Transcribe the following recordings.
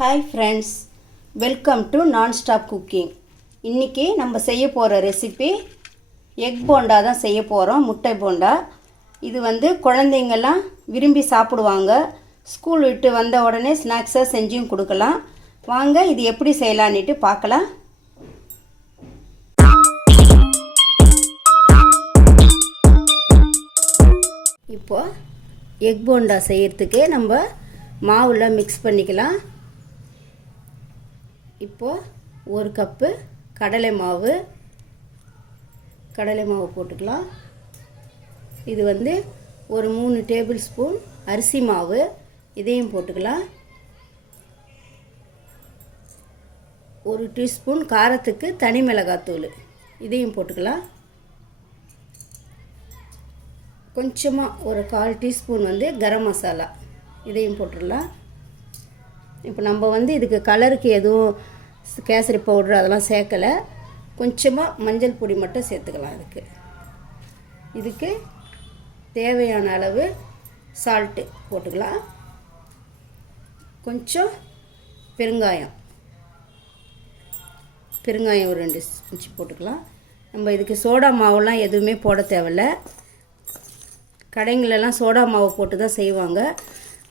Hi friends welcome to non stop cooking இன்றைக்கி நம்ம செய்ய போகிற ரெசிபி எக் போண்டா தான் செய்ய போகிறோம் முட்டை போண்டா. இது வந்து குழந்தைங்கள்லாம் விரும்பி சாப்பிடுவாங்க. ஸ்கூல் விட்டு வந்த உடனே ஸ்நாக்ஸாக செஞ்சும் கொடுக்கலாம். வாங்க இது எப்படி செய்யலான்னுட்டு பார்க்கலாம். இப்போது எக் போண்டா செய்கிறதுக்கு நம்ம மாவுல மிக்ஸ் பண்ணிக்கலாம். இப்போ ஒரு கப்பு கடலை மாவு. கடலை மாவு போட்டுக்கலாம். இது வந்து ஒரு மூணு டேபிள் ஸ்பூன் அரிசி மாவு. இதையும் போட்டுக்கலாம். ஒரு டீஸ்பூன் காரத்துக்கு தனி மிளகாத்தூள். இதையும் போட்டுக்கலாம். கொஞ்சமாக ஒரு கால் டீஸ்பூன் வந்து கரம் மசாலா. இதையும் போட்டுடலாம். இப்போ நம்ம வந்து இதுக்கு கலருக்கு எதுவும் கேசரி பவுட்ரு அதெல்லாம் சேர்க்கலை. கொஞ்சமாக மஞ்சள் பொடி மட்டும் சேர்த்துக்கலாம் அதுக்கு. இதுக்கு தேவையான அளவு சால்ட்டு போட்டுக்கலாம். கொஞ்சம் பெருங்காயம். பெருங்காயம் ஒரு ரெண்டு இன்ச்சு போட்டுக்கலாம். நம்ம இதுக்கு சோடா மாவுலாம் எதுவுமே போட தேவையில்ல. கடைங்களெல்லாம் சோடா மாவு போட்டு தான் செய்வாங்க.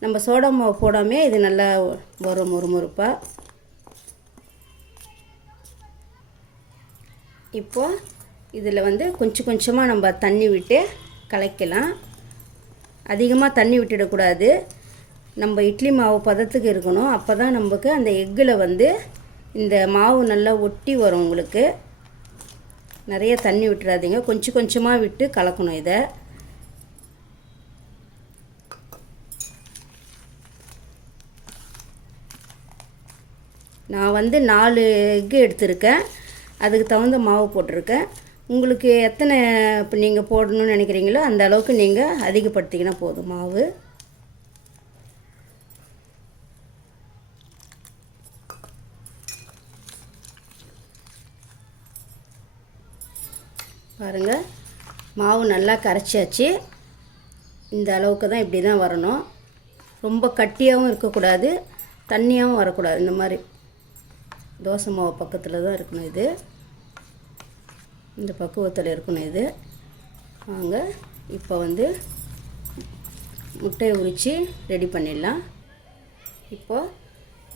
நம்ம சோடா மாவு போடாமல் இது நல்லா வரும் முறுமுறுப்பாக இப்போது இதில் வந்து கொஞ்சம் கொஞ்சமாக நம்ம தண்ணி விட்டு கலக்கலாம். அதிகமாக தண்ணி விட்டுடக்கூடாது. நம்ம இட்லி மாவு பதத்துக்கு இருக்கணும். அப்போ தான் நமக்கு அந்த எக்கில் வந்து இந்த மாவு நல்லா ஒட்டி வரும் உங்களுக்கு. நிறைய தண்ணி விட்டுறாதீங்க. கொஞ்சம் கொஞ்சமாக விட்டு கலக்கணும் இதை. நான் வந்து நாலு எக்கு எடுத்திருக்கேன். அதுக்கு தகுந்த மாவு போட்டிருக்கேன். உங்களுக்கு எத்தனை இப்போ நீங்கள் போடணும்னு நினைக்கிறீங்களோ அந்த அளவுக்கு நீங்கள் அதிகப்படுத்திங்கன்னா போதும் மாவு. பாருங்கள் மாவு நல்லா கரைச்சாச்சு. இந்த அளவுக்கு தான் இப்படி தான் வரணும். ரொம்ப கட்டியாகவும் இருக்கக்கூடாது தண்ணியாகவும் வரக்கூடாது இந்த மாதிரி. தோசை மாவு பக்கத்தில் தான் இருக்கணும் இது. இந்த பக்குவத்தில் இருக்கணும் இது. வாங்க இப்போ வந்து முட்டையை உரித்து ரெடி பண்ணிடலாம். இப்போது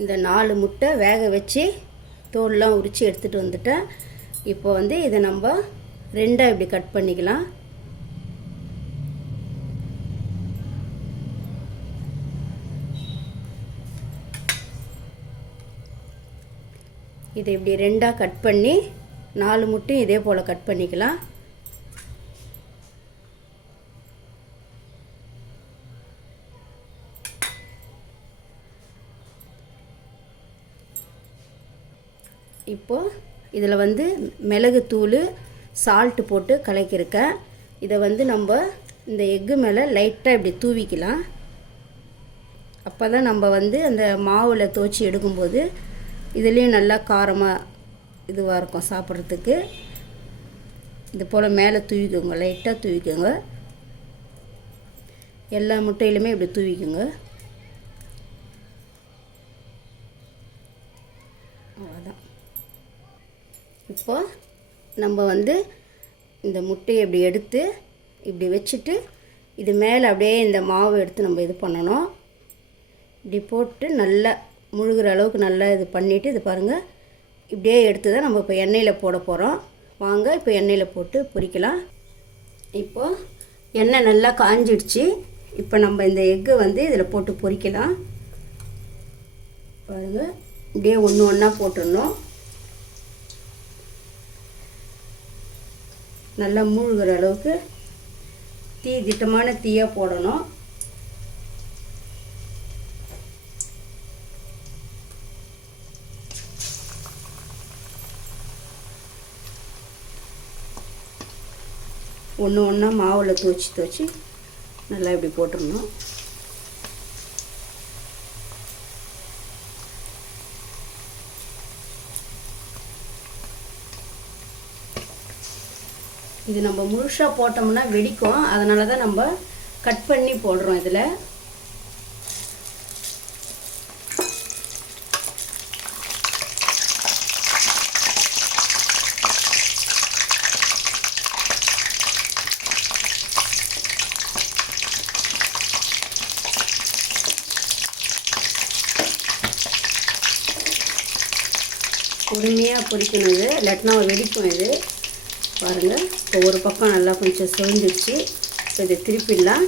இந்த நாலு முட்டை வேக வச்சு தோல்லாம் உரித்து எடுத்துகிட்டு வந்துட்டேன். இப்போ வந்து இதை நம்ம ரெண்டாக இப்படி கட் பண்ணிக்கலாம். இதை இப்படி ரெண்டாக கட் பண்ணி நாலு முட்டையும் இதே போல் கட் பண்ணிக்கலாம். இப்போது இதில் வந்து மிளகுத்தூள் சால்ட்டு போட்டு கலக்கியிருக்கேன். இதை வந்து நம்ம இந்த எக்கு மேலே லைட்டாக இப்படி தூவிக்கலாம். அப்போ தான் நம்ம வந்து அந்த மாவில் துவச்சி எடுக்கும்போது இதுலேயும் நல்லா காரமாக இதுவாக இருக்கும் சாப்பிட்றதுக்கு. இது போல் மேலே தூவிக்கோங்க லைட்டாக தூவிக்கோங்க. எல்லா முட்டையிலுமே இப்படி தூவிக்கோங்க. அவ்வளோதான் இப்போ நம்ம வந்து இந்த முட்டையை இப்படி எடுத்து இப்படி வச்சுட்டு இது மேலே அப்படியே இந்த மாவு எடுத்து நம்ம இது பண்ணணும். இப்படி போட்டு நல்லா முழுகிற அளவுக்கு நல்லா இது பண்ணிவிட்டு இது பாருங்கள் இப்படியே எடுத்து தான் நம்ம இப்போ எண்ணெயில் போட போகிறோம் வாங்க இப்போ எண்ணெயில் போட்டு பொரிக்கலாம். இப்போது எண்ணெய் நல்லா காஞ்சிடுச்சு. இப்போ நம்ம இந்த எக்கை வந்து இதில் போட்டு பொரிக்கலாம். பாருங்கள் இப்படியே ஒன்று ஒன்றா போட்டுடணும். நல்லா மூழ்கிற அளவுக்கு தீ திட்டமான தீயாக போடணும். ஒன்று ஒன்றா மாவில் துவச்சி துவச்சி நல்லா இப்படி போட்டுடணும். இது நம்ம முழுசாக போட்டோம்னா வெடிக்கும். அதனால தான் நம்ம கட் பண்ணி போடுறோம் இதில். பொறுமையாக பொரிக்கணும் இது இல்லாட்டினா வெடிக்கும் இது. பாருங்கள் இப்போ ஒரு பக்கம் நல்லா கொஞ்சம் செவந்துருச்சு இப்போ இதை திருப்பிடலாம்.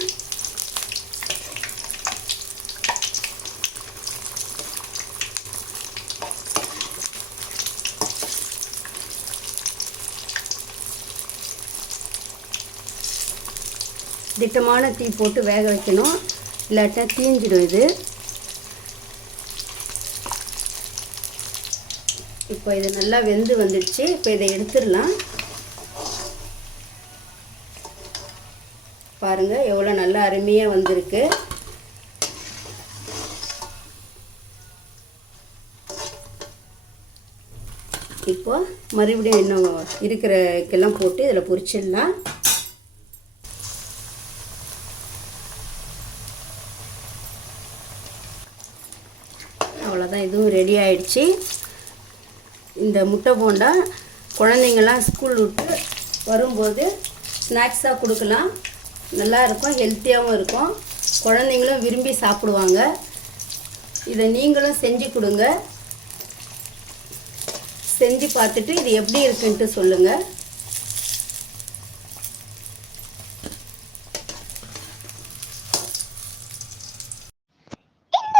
திட்டமான தீ போட்டு வேக வைக்கணும். இல்லாட்டா தீஞ்சிடும் இது. இப்போ இது நல்லா வெந்து வந்துடுச்சு. இப்போ இதை எடுத்துடலாம். பாருங்கள் எவ்வளோ நல்லா அருமையாக வந்திருக்கு. இப்போ மறுபடியும் இன்னும் இருக்கிறக்கெல்லாம் போட்டு இதில் பொரிச்சிடலாம். அவ்வளோதான் இதுவும் ரெடி ஆயிடுச்சு. இந்த முட்டை போண்டா குழந்தைங்கள்லாம் ஸ்கூல் விட்டு வரும்போது ஸ்நாக்ஸாக கொடுக்கலாம். நல்லா இருக்கும் ஹெல்த்தியாகவும் இருக்கும். குழந்தைங்களும் விரும்பி சாப்பிடுவாங்க. இதை நீங்களும் செஞ்சு கொடுங்க. செஞ்சு பார்த்துட்டு இது எப்படி இருக்குன்ட்டு சொல்லுங்கள் இந்த